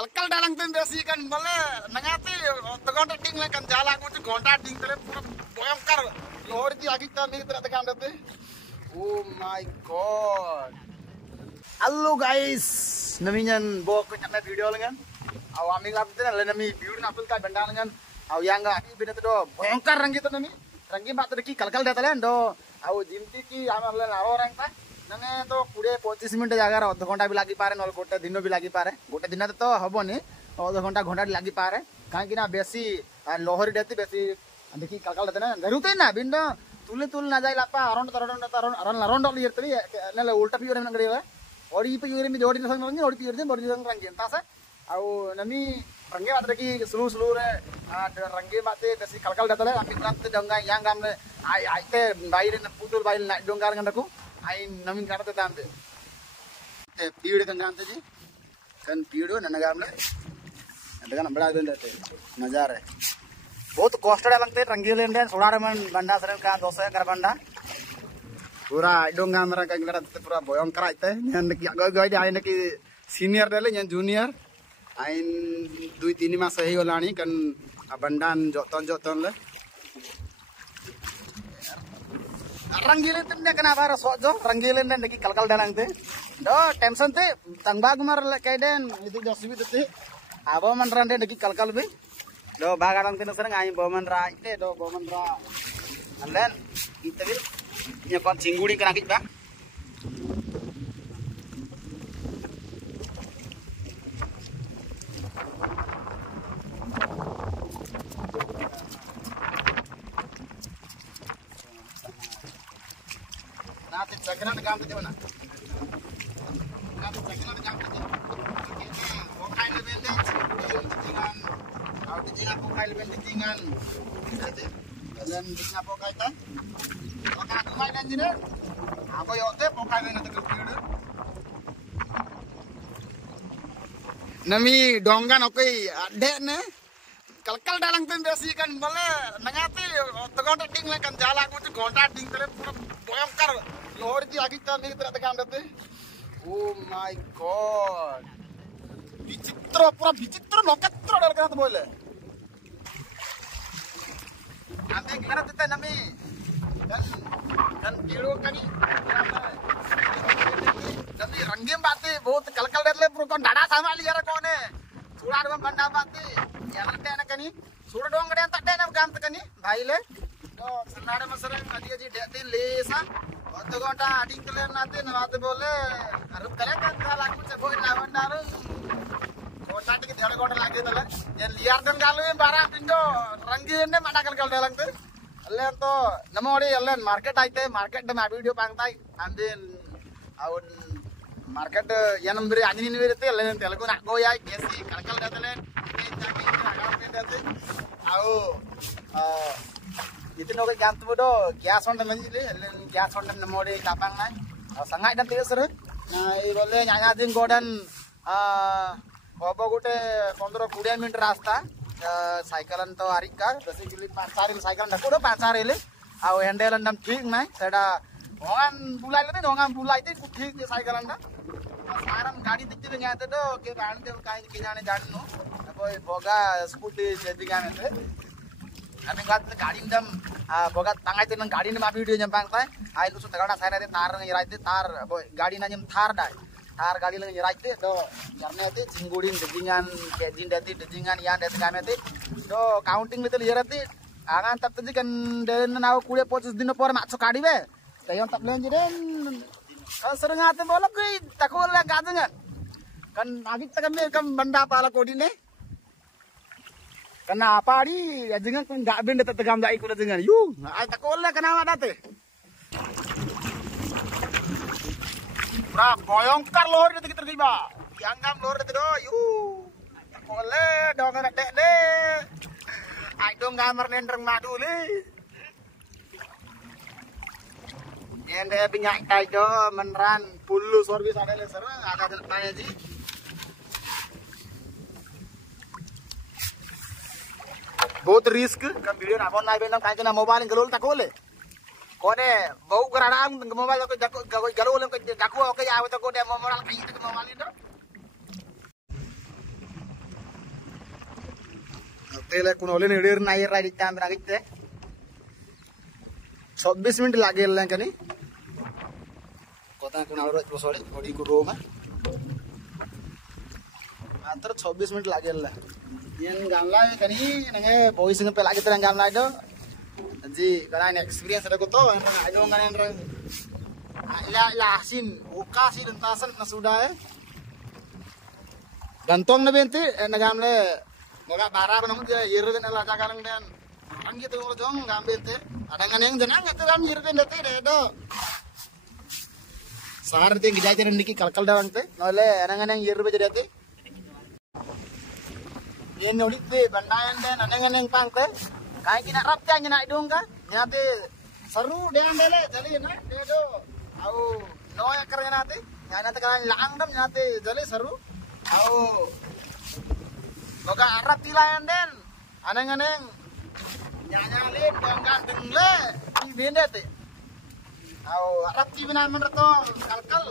कलकल डालंग तुम बेसी kan बोले नगाती तगोंटा टिंग ले kan जाला कुछ घंटा टिंग तले पूरा भयंकर लोहर की आगी ता मेरी तरह तकाम देते oh my God hello guys नमीनन बो को चने video lengan aw aming lapte le nami view na apul ka benda lengan aw yang ga abi bena do भयंकर रंगी तो नमी रंगी बात की कलकल देता ले दो aw जिमती की आमले नारो रंग ता नंगे तो 20-25 मिनट जगह अध घंटा भी लगी पारे नल गोटे दिन भी लगी पारे गोटे दिन तो हबनी अध घंटा घंटा लगी पारे कहीं बेसी लहरी डेती बेसी देखी कलकल देते ना जरूरते ना बिंद तुल ना जाए लापा अरंड उल्टा पियर ओडी पियर में ओडी रंगी ओडी पियर बड़ी रंगी तासे आउ नमी रंगे बात की स्लू रे रंगे बाते बेसी कलकल देते ले आमी रात डंगा yang gam ले आइते बाइरे पुतुल बाइल ना डोंगार गंडकू आई नवीन काटते तांते ते पीड़ कंगांते जी कन पीड़ो ननगामले अंदगा नंबड़ा बेंदते नजारे बहुत कष्टडा लगते रंगीले इंडियन सोडारे मन बंडा सरे का दोसे कर बंडा पूरा डोंगा मरा का गड़ते पूरा भयंकर आइते नन की गय आइन की सीनियर देले नन जूनियर आइन 2-3 मास सही होलानी कन बंडान जोतन ले रंगीले तने कना बार सोजो रंगीले ने की कलकल डालंग ते दो टेंशन ते तंगबाग मर कैडेन इदि जसबी ते आबो मन रंडे की कलकल बे दो बागाडंग ते सरंग आई बोमन रा इते दो बोमन रा अलन इते nya kon cinggudi kana kit ba nanti sakina de gamte mana nanti sakina de gamte o kaile bende tingan au tingan ko kaile bende tingan dan tingan po kaita o ka ko kaile jine ako yote po kaile na te kudu nami dongan okai adde ne कलकल डालंग तुम बेसी kan बोले नगाती तगोंटा टिंग ले kan जाला कुछ घंटा टिंग तले पूरा भयंकर लोहर की आगी ता मेरी तरह तकाम देते ओ माय गॉड विचित्र पूरा विचित्र नक्षत्र डरकना तो बोले आंते गरा तते नमी kan पीड़ो कनी नमी रंगीन बातें बहुत कलकल देले पूरा कोन डाडा सामा लिया रे कोने सुराड में बंडा बातें यारते ना कनी सुर डोंगड़े तटे ना काम तकनी भाई ले तो सनाडे मसरे अजी अजी डेती लेसा अध घंटा अडिंग तले नाते नवाते बोले अरे तले का लागू से बोल लावंडार कोटाट की धेड़ गोट लागे तले ये लियार दन गालू में 12 पिंडो रंगी ने माटा कल डेलंग अल्ले तो नमोडी अल्ले मार्केट आइते मार्केट में वीडियो पांगताई अंदिन आउन मार्केट यनम बिरे आजिनी बिरते अल्ले तेलुगु ना गोया केसी कलकल देतले आओ इतने लोग क्या तो बोलो गैस ऑन मंजिले गैस ऑन नमोडे कापांग ना संगाई दम तेसर ये बोले न्याया दिन गोडन बाबा गोटे 15-20 मिनट रास्ता साइकिलन तो आरिका बेसिकली 5-6 साइकिल नकोडो 5-6 रेले आओ हैंडल अंडम ठीक ना सेडा होंगान बुलाइले होंगान बुलाइते ठीक साइकिलन ना सारम गाड़ी दिखते न्याय तो के गाड़ी दे काई के जाने जानो कोई बोगा स्कूटी सेटिंग आने थे अने गाड़ी दम बोगा तंगाई ते गाड़ी ने मा वीडियो जम पांगता आई लुसु तगड़ा साइना रे तार ने राइते तार गाड़ी ना जम थार डाय थार गाड़ी लंग राइते दो जरने ते चिंगुड़ीन डिजिंगान के दिन देती डिजिंगान यान देते कामे ते दो काउंटिंग में तो लियरती आगान तब तजी कन देन नाव 20-25 दिन पर माछो काडीबे तयन तब लेन जिरेन सरंगाते बोलो कोई तकोल गाजंगन kan agi takam me kam banda pala kodi ne kana apari ajengan kun ga benda tetagam dai kula jengan yu ai takol kana ada te pra boyongkar lohor de kitar giba yanggam lohor de do yu takol dongan de de ai dong gamar nendreng madu le ende pinyak tai do menran pulu service ada le sar aga tanya ji बहुत risk kan video na phone na benam kai na mobile galol takole kone bau garada mobile ko galol ko jaku ko ya to ko de mobile kai to mobile do तेले कुनोले निडीर नाही right time रागिते 26 minute लागेल कनी कोता कुणावर बसोडी OD को रोमा मात्र 26 minute लागेल येन गामला कनी नंगे बोई सिंग पे लागे तरंग गामला दो जी करा एक्सपीरियंस रे को तो आइनो ngane rang la asin uka si dentasan na sudah gantong na benti nagamle moga bara banam je yirgen la jagarang den anggi to jong ngam benti adangan yang jenang aturan yirgen dete do sahar te gijai teran niki kalkal dawang te nole adangan yang yirbe jedate yen nolik te bandayan den adangan yang pangte kai kina rap ta nyana idung ka nyate seru dean dele jali na dedo au no ekar nyate nyana te kan lang dam nyate jali seru au moga arap tilayan den aneng nyanya le danggan dengle di bende te au arap ti binan menreto kalkal